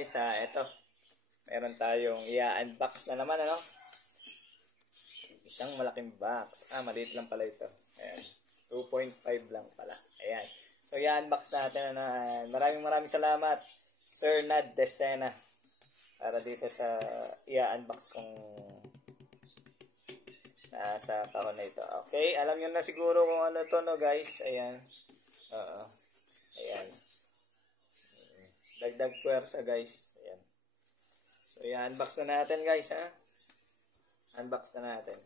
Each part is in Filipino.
guys, eto. Meron tayong i-unbox na naman, ano? Isang malaking box. Maliit lang pala ito. Ayan. 2.5 lang pala. Ayan. So, i-unbox natin. Maraming salamat, Sir Nad Decena, para dito sa i-unbox kong nasa kahon na ito. Okay, alam nyo na siguro kung ano to, no, guys. Ayan. Oo. Ayan. Dagdag puwersa, guys. Ayan. So, i-unbox na natin, guys, ha? Unbox na natin.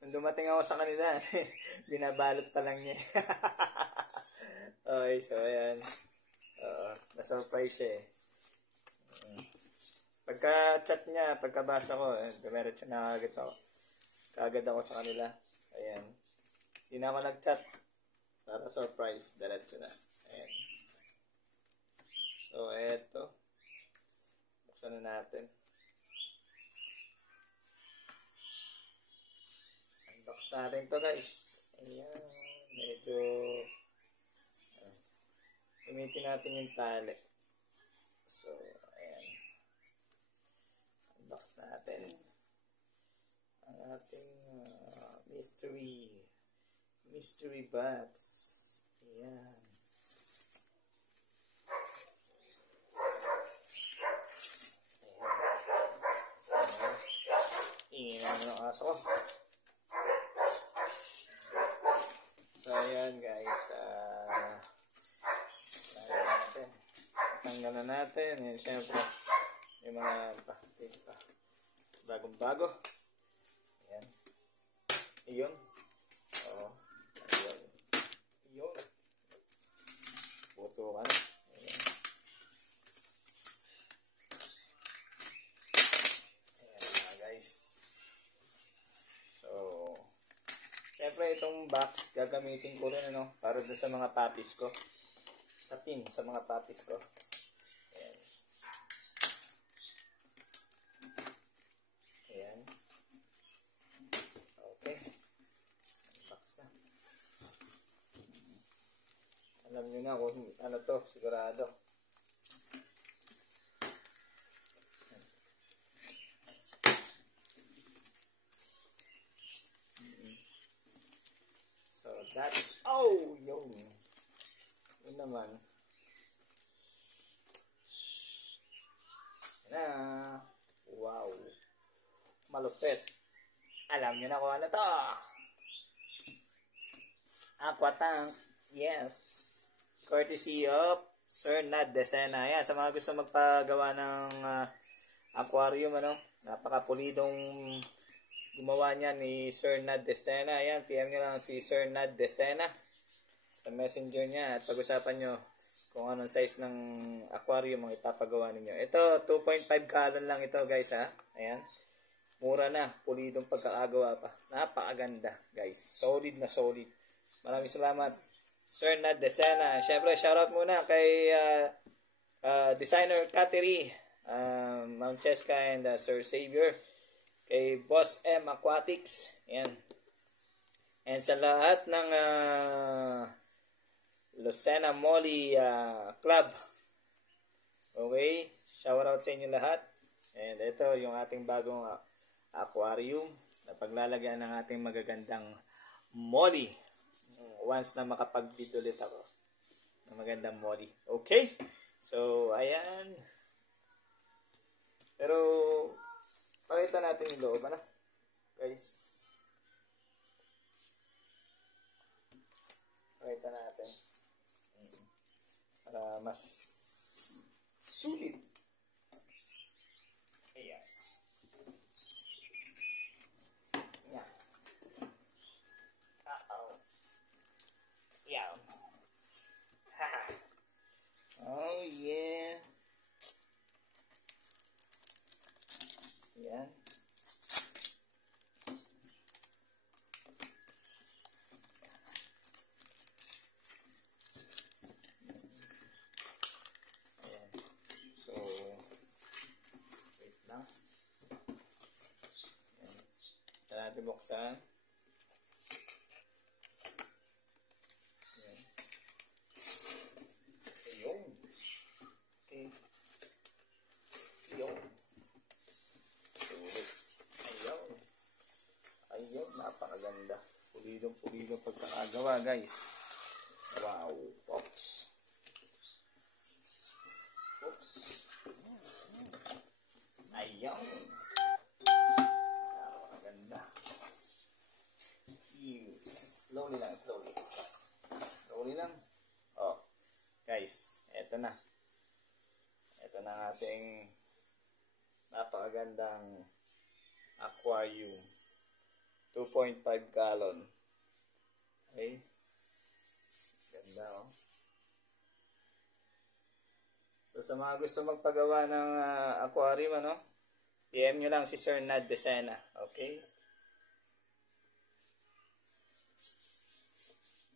Nung dumating ako sa kanila, binabalot pa lang niya. Okay, so ayan. Na-surprise siya eh. Pagka-chat niya, pagkabasa ko, dumiretso na kagad ako sa kanila. Ayan. Hindi na ako nag-chat. Para surprise, diretso na. Ayan. So, eto. Buksan na natin. Unbox natin to, guys. Ayan. Medyo gamitin natin yung tali. So, ayan. Unbox natin ang ating mystery box. Ayan. Ingin naman ang aso ko. So, ayan, guys. Tanggalan natin. Ayan, syempre, yung mga bagong-bago. Ayan. Iyon. Oo. Ayan. Iyon. Buto ka na. Ayan. Ayan, guys. So, syempre, itong box, gagamitin ko rin, ano, para doon sa mga puppies ko. Sa pin, sa mga puppies ko. Ayan. Ayan. Okay. Box na. Alam nyo na kung ano to, sigurado. So, that's, yun. Yun naman. Na. Wow. Malupit. Alam nyo na kung ano to. Aqua tank. Yes. Courtesy of Sir Nad Decena. Ayan, sa mga gusto magpagawa ng aquarium, ano, napakapulidong gumawa niya ni Sir Nad Decena. Ayan, PM nyo lang si Sir Nad Decena sa messenger niya at pag-usapan nyo kung anong size ng aquarium ang ipapagawa ninyo. Ito, 2.5 gallon lang ito, guys, ha. Ayan. Mura na. Pulidong pagkakagawa pa. Napakaganda, guys. Solid na solid. Maraming salamat, Sir Nad Decena. Siyempre, shoutout muna kay Designer Kateri, Ma'am Cheska, and Sir Xavier. Kay Boss M Aquatics. Ayan. And sa lahat ng Lucena Molly Club. Okay? Shout out sa inyo lahat. And ito yung ating bagong aquarium na paglalagyan ng ating magagandang molly. Once na makapag-bid ulit ako ng magandang molly. Okay? So, ayan. Pero, pakita natin yung loob, ano? Guys. Pakita natin. Para mas sulit. Ayan. Ayan. Ayan. Haha. Oh yeah. Ayan. Natin buksan. Ayan. ginawa guys. Wow. Oops. Oops. Ayaw. Napakaganda. Slowly lang, slowly. Slowly lang. Oh, guys, eto na. Ito na ang ating napakagandang aquarium. 2.5 gallon. Okay. Ganda, oh. So, sa mga gusto magpagawa ng aquarium, ano, PM nyo lang si Sir Nad Decena. Okay?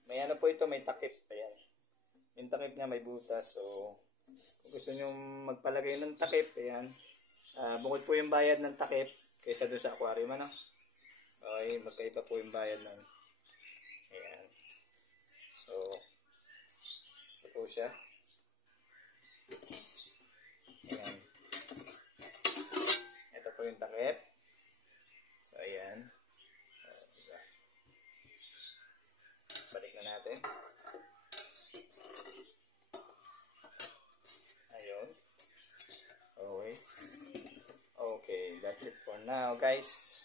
May ano po ito, may takip. Ayan. Yung takip niya may butas. So, kung gusto nyo magpalagay ng takip, ayan. Bukod po yung bayad ng takip kaysa doon sa aquarium, ano? Okay, magkaiba po yung bayad nun. Ayan. So, ito po siya. Ayan. Ito po yung takip. So, ayan. Diba? Balik na natin. Ayun. Okay. Okay, that's it for now, guys.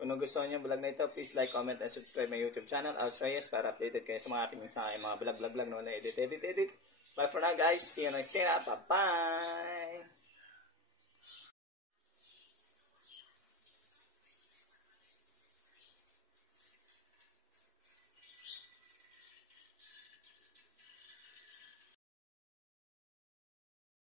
Kung gusto niyo vlog na ito, please like, comment, and subscribe my YouTube channel, Als Reyes, para updated kayo sa mga aking mga vlog no, na edit. Bye for now, guys. See you next time. Bye-bye.